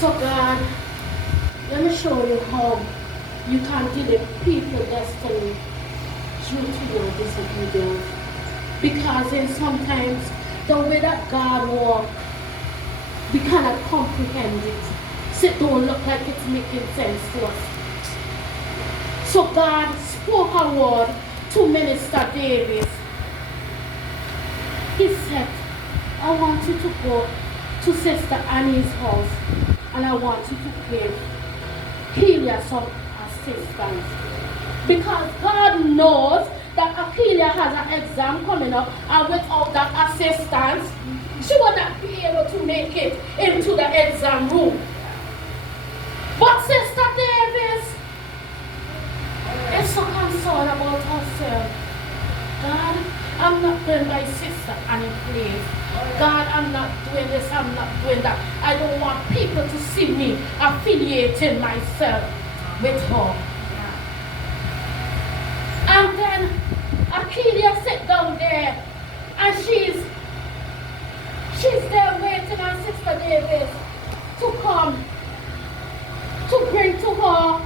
So God, let me show you how you can delay people's destiny due to your disobedience. Because in sometimes the way that God walks, we cannot comprehend it. So it don't look like it's making sense to us. So God spoke a word to Minister Davis. He said, I want you to go to Sister Annie's house and I want you to give Akelia some assistance. Because God knows that Akelia has an exam coming up and without that assistance, she will not be able to make it into the exam room. But Sister Davis is so concerned about herself. God, I'm not doing my sister any place. God, I'm not doing this, I'm not doing that. I don't want people to see me affiliating myself with her. And then Akelia sit down there and she's there waiting on Sister Davis to come to bring to her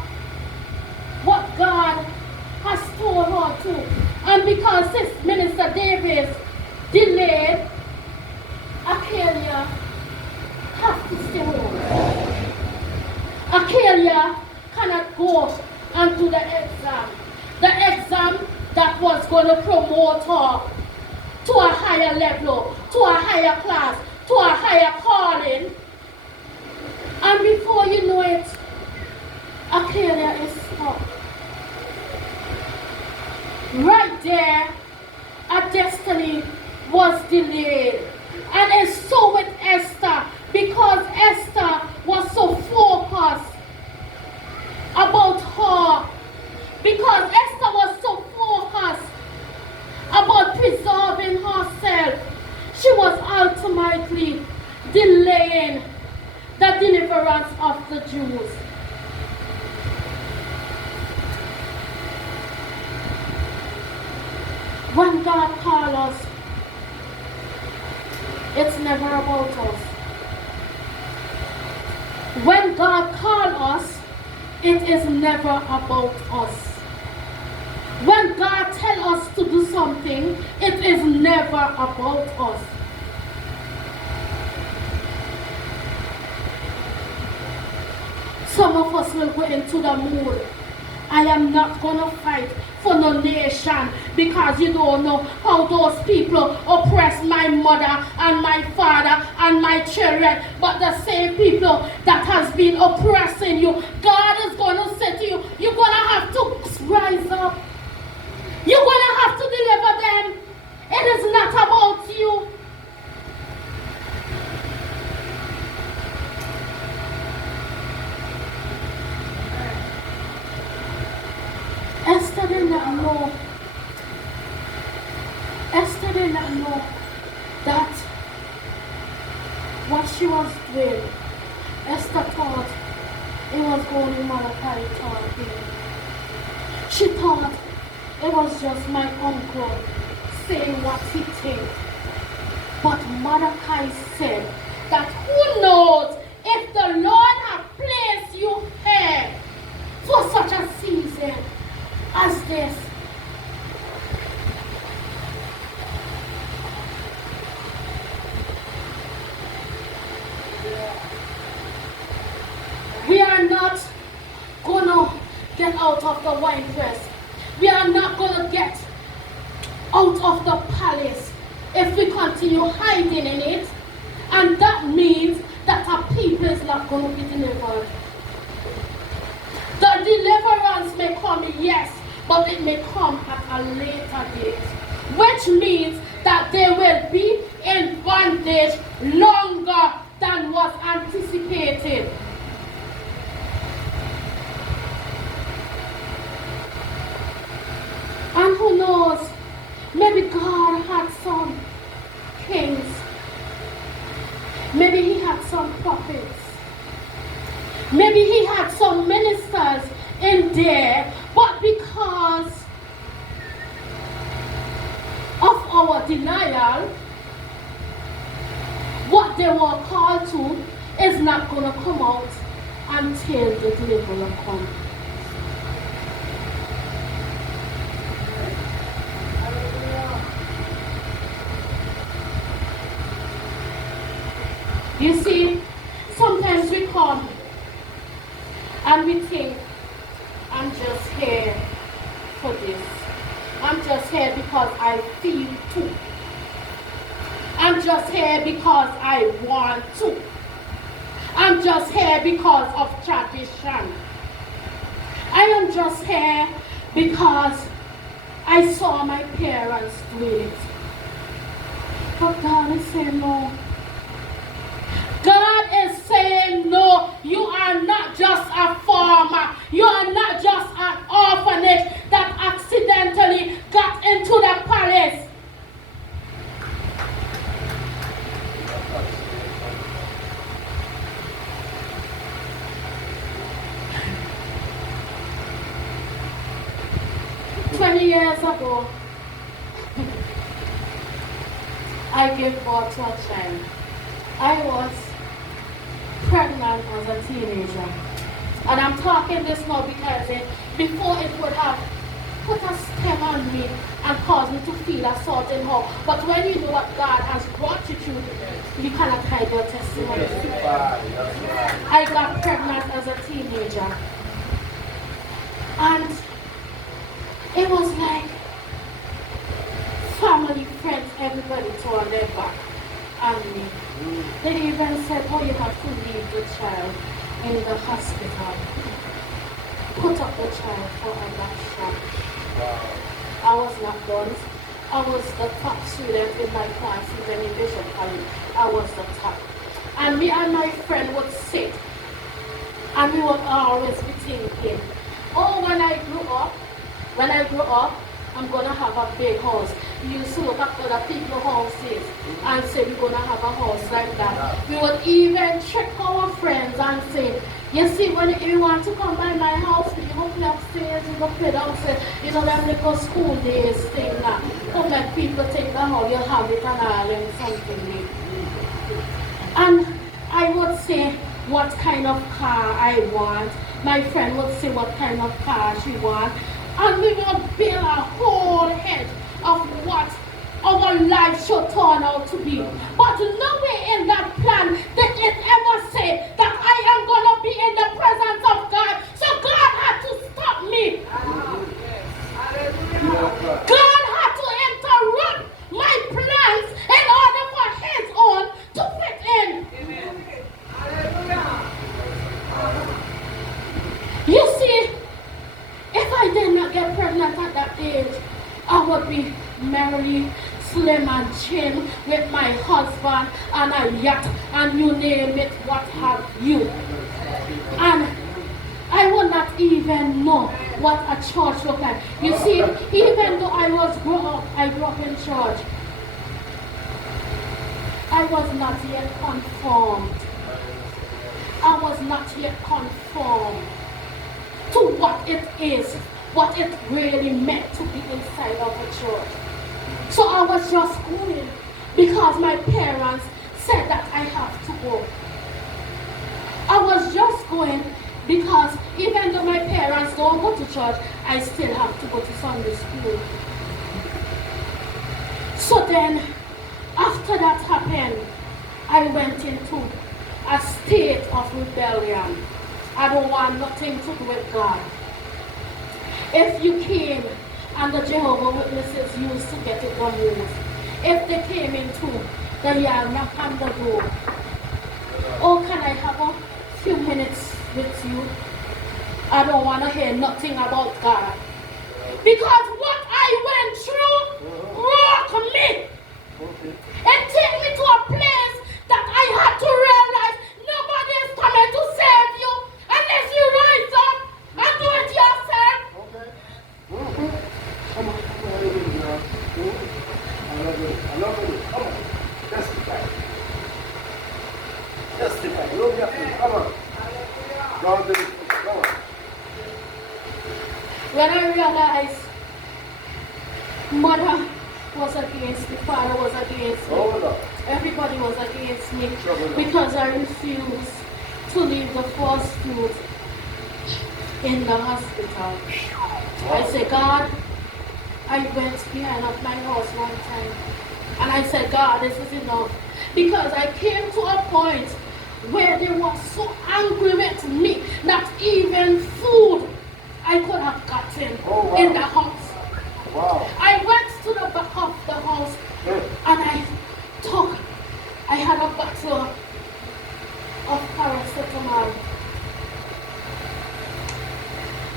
what God has told her to. And because Minister Davis delayed, Akelia have to stay home. Akelia cannot go and do the exam. The exam that was going to promote her to a higher level, to a higher class, to a higher calling. And before you know it, Akelia is stuck. Right there, her destiny was delayed. And it's so with Esther, because Esther was so focused about her. Because Esther was so focused about preserving herself, she was ultimately delaying the deliverance of the Jews. When God calls us, it's never about us. When God calls us, it is never about us. When God tells us to do something, it is never about us. Some of us will go into the mood. I am not going to fight for no nation because you don't know how those people oppress my mother and my father and my children. But the same people that has been oppressing you, God is going to say to you, you're going to have to rise up. You're going to have to deliver them. It is not about you. Esther did not know. Esther did not know that what she was doing. Esther thought it was going in Malachi talking. She thought it was just my uncle saying what he thinks. But Malachi said that who knows if the Lord has placed you here for such a season as this. We are not gonna get out of the wine press. We are not gonna get out of the palace if we continue hiding in it, and that means that our people is not gonna be delivered. The deliverance may come, yes, but it may come at a later date, which means that they will be in bondage longer than was anticipated. And who knows, maybe God had some kings, maybe he had some prophets, maybe he had some ministers in there, but because of our denial, what they were called to, is not going to come out until the deliverer comes. You see, sometimes we come and we think, I'm just here for this. I'm just here because I feel to. I'm just here because I want to. I'm just here because of tradition. I am just here because I saw my parents do it. But God is saying no. God is saying no. You are not just a farmer. You are not just an orphanage that accidentally got into the palace. Years ago, I gave birth to a child. I was pregnant as a teenager. And I'm talking this now because before it would have put a stem on me and caused me to feel a certain how. But when you know what God has brought you through, you cannot hide your testimony. I got pregnant as a teenager. And it was like family, friends, everybody turned their back on me. They even said, oh, you have to leave the child in the hospital. Put up the child for adoption. I was not done. I was the top student in my class, even in Bishop College. I was the top. And me and my friend would sit, and we would always be thinking, oh, when I grow up, I'm going to have a big house. We used to look at other people's houses and say we're going to have a house like that. We would even check our friends and say, you see, when you want to come by my house, you go play upstairs, you go play downstairs, you know, them little school days thing now. Don't let people think that how you have it and all and something. And I would say what kind of car I want. My friend would say what kind of car she wants. And we will build a whole head of what our life should turn out to be. But nowhere in that plan did it ever say that I am going to be in the presence of God. So God had to stop me. God had to interrupt my plans in order for His own to fit in. You see, if I did not get pregnant at that age, I would be merrily slim and chin with my husband and a yacht and you name it, what have you. And I would not even know what a church looked like. You see, even though I grew up in church, I was not yet conformed. I was not yet conformed to what it is, what it really meant to be inside of a church. So I was just going because my parents said that I have to go. I was just going because even though my parents don't go to church, I still have to go to Sunday school. So then, after that happened, I went into a state of rebellion. I don't want nothing to do with God. If you came and the Jehovah Witnesses used to get it removed, if they came into the yard, knock on the door, oh, can I have a few minutes with you? I don't want to hear nothing about God. Because what I went through rocked me. It took me to a place that I had to realize nobody is coming to save you unless you rise up and do it yourself. Okay. Come on. I love it. Come on. Testify. Testify. Look at me. Come on. God did it. Come on. When I realized mother was against me, father was against me, everybody was against me because I refused to leave the first food in the hospital. I said, God, I went behind of my house one time and I said, God, this is enough. Because I came to a point where they were so angry with me, not even food I could have gotten in the house. Wow. I went to the back of the house and I had a bottle of paracetamol.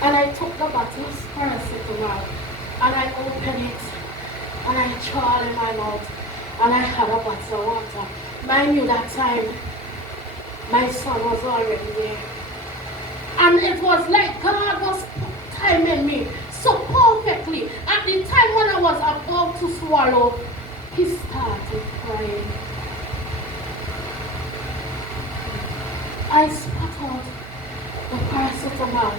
And I took the bottle of paracetamol and I opened it and I threw it in my mouth and I had a bottle of water. Mind you, that time my son was already there. And it was like God was timing me so perfectly. At the time when I was about to swallow, he started crying. I spat out the paracetamol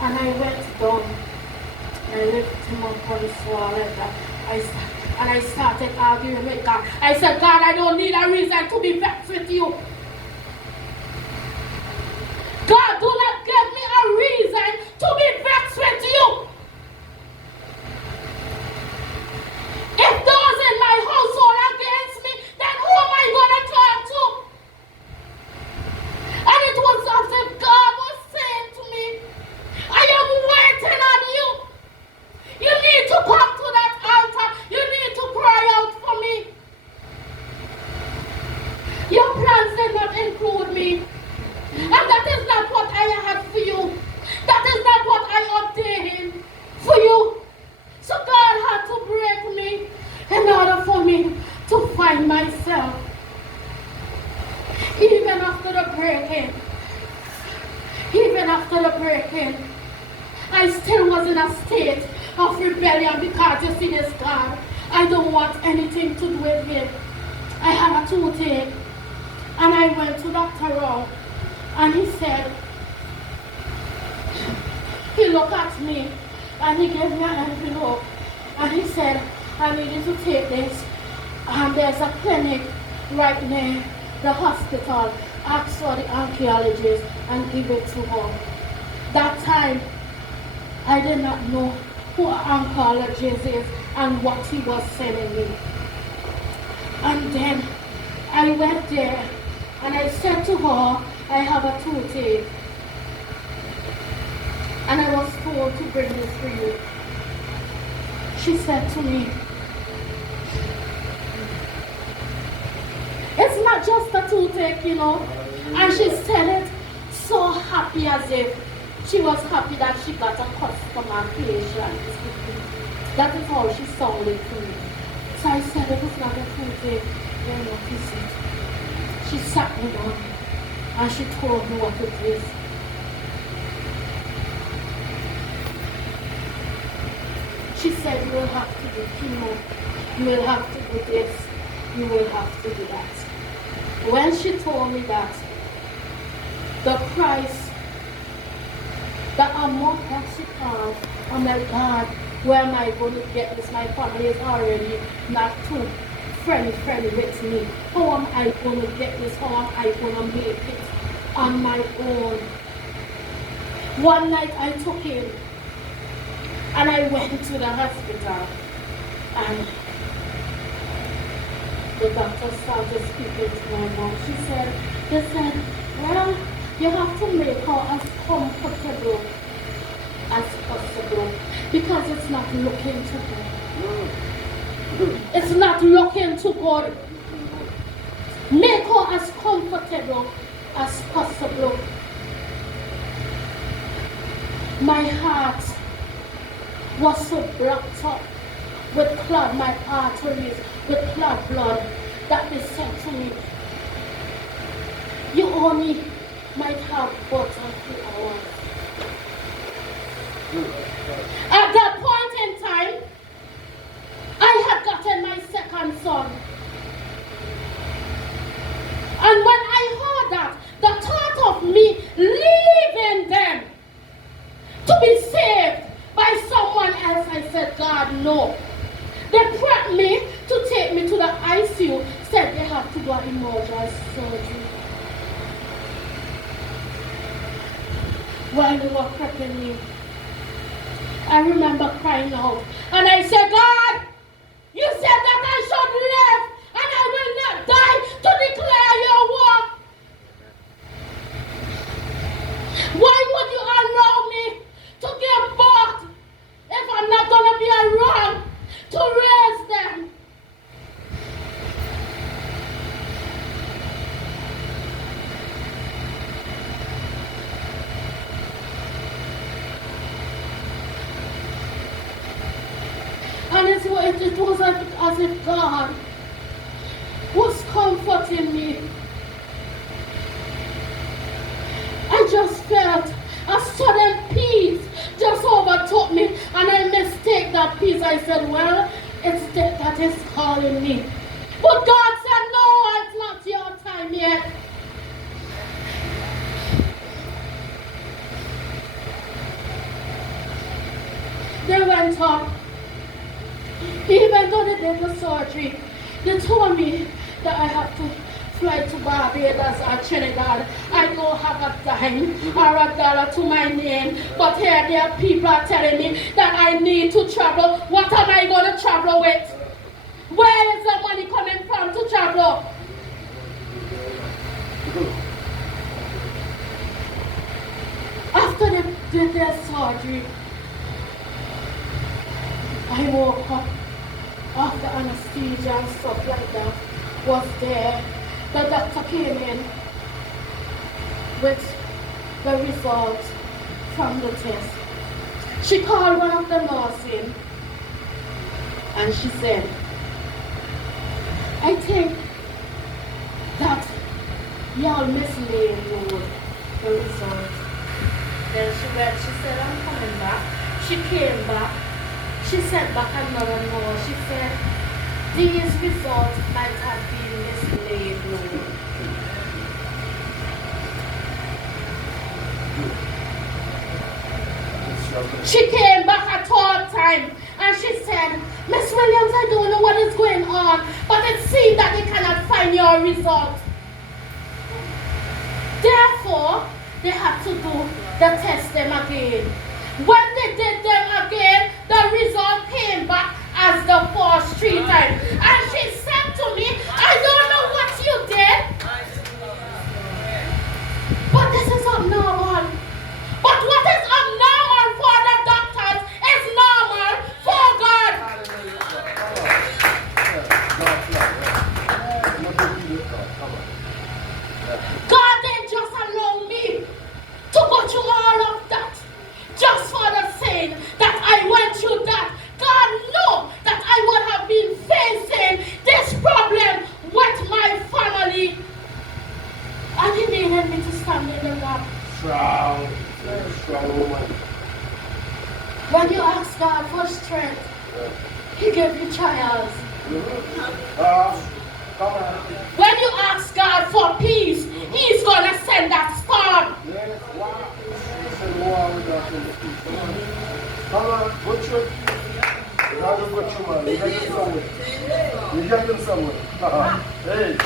and I went down. I lifted him up on the swallow and I started arguing with God. I said, God, I don't need a reason to be vexed with you. God, do not give me a reason to be vexed with you. If those in my household are against me, then who am I going to turn to? And it was as if God was saying to me, I am waiting on you. You need to come to that altar. You need to cry out for me. Your plans did not include me. And that is not what I had for you. That is not what I obtained for you. So God had to break me in order for me to find myself. Even after the breaking, I still was in a state of rebellion because you see this God, I don't want anything to do with him. I had a toothache and I went to Dr. Rao. And he said, he looked at me and he gave me an envelope and he said, I need you to take this. And there's a clinic right near the hospital. Ask for the oncologist and give it to her. That time, I did not know who an oncologist is and what he was sending me. And then I went there and I said to her, I have a toothache. And I was told to bring this for you. She said to me, it's not just a toothache, you know. And she said it so happy as if she was happy that she got a customer patient. That is how she sounded to me. So I said, it is not a toothache. Then what is it? She sat me down and she told me what it is. She said, you will have to do chemo, you will have to do this, you will have to do that. When she told me that, the price, the amount that she called, I'm like, God, where am I going to get this? My family is already not too friendly with me. How am I going to get this? How am I going to make it on my own? One night I took him and I went to the hospital and the doctor started speaking to my mom. They said, well, you have to make her as comfortable as possible because it's not looking too good. It's not looking too good. Make her as comfortable as possible. My heart was so blocked up with clot, my arteries with clot blood, that they said to me, you only might have but a few hours. At that point in time, I had gotten my second son. And when I heard that, the thought of me leaving them to be saved by someone else, I said, God, no. They prepped me to take me to the ICU, said they have surgery. While they were prepping me, I remember crying out. And I said, God, you said that I should live and I will not die to declare your work. Why would you allow me to give birth if I'm not going to be around to raise them? And it was as if God was comforting me. I just felt a sudden peace just overtook me, and I mistake that peace. I said, well, it's death that is calling me. But God said, no, it's not your time yet. They went up. Even though they did the surgery, they told me that I have to fly to Barbados or Trinidad. I don't have a dime or a dollar to my name. But here there are people are telling me that I need to travel. What am I going to travel with? Where is the money coming from to travel? After they did their surgery, I woke up. After anesthesia and stuff like that was there, the doctor came in with the results from the test. She called one of the nurses and she said, I think that y'all mislaid the results. Then she said, I'm coming back. She came back. She sent back another note. She said, these results might have been mislaid, Lord. She came back a third time and she said, Miss Williams, I don't know what is going on, but it seems that they cannot find your result. Therefore, they had to do the test them again. When they did them again, the result came back as the first 3 times. And she said to me, I don't know what you did, but this is abnormal. But what is abnormal for the doctors is normal for God. God didn't just allow me to go through all of that just for the sake that I went through that. God knew that I would have been facing this problem with my family. And He needed me to stand in the gap. Strong woman. When you ask God for strength, He gives you trials. When you ask God for peace, He's going to send that storm. Come on, put your... You got to put your man. You get him somewhere. You get him somewhere. Hey,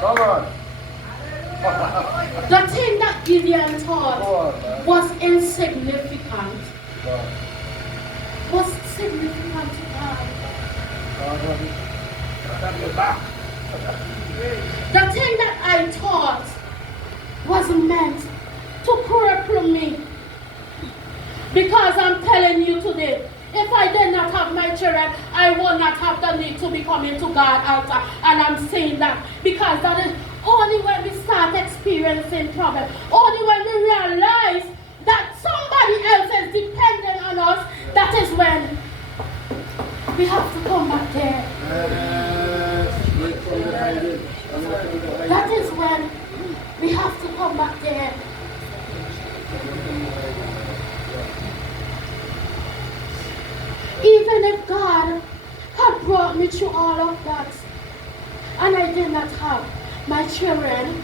come on. The thing that Gideon thought was insignificant was significant to God. The thing that I thought was meant to cripple me. Because I'm telling you today, if I did not have my children, I would not have the need to be coming to God altar. And I'm saying that because that is only when we start experiencing problems, only when we realize that somebody else is dependent on us, that is when we have to come back there. That is when we have to come back there. Even if God had brought me through all of that, and I did not have my children,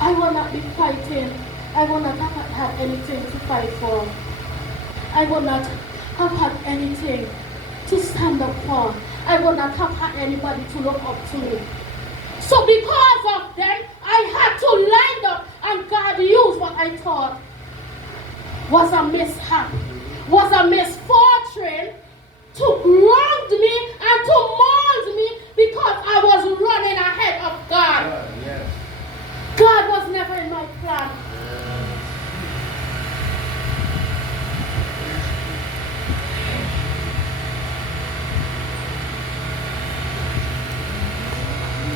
I will not be fighting. I will not have had anything to fight for. I will not have had anything to stand up for. I will not have had anybody to look up to me. So because of them, I had to line up, and God used what I thought was a mishap, was a misfortune, to ground me and to mold me, because I was running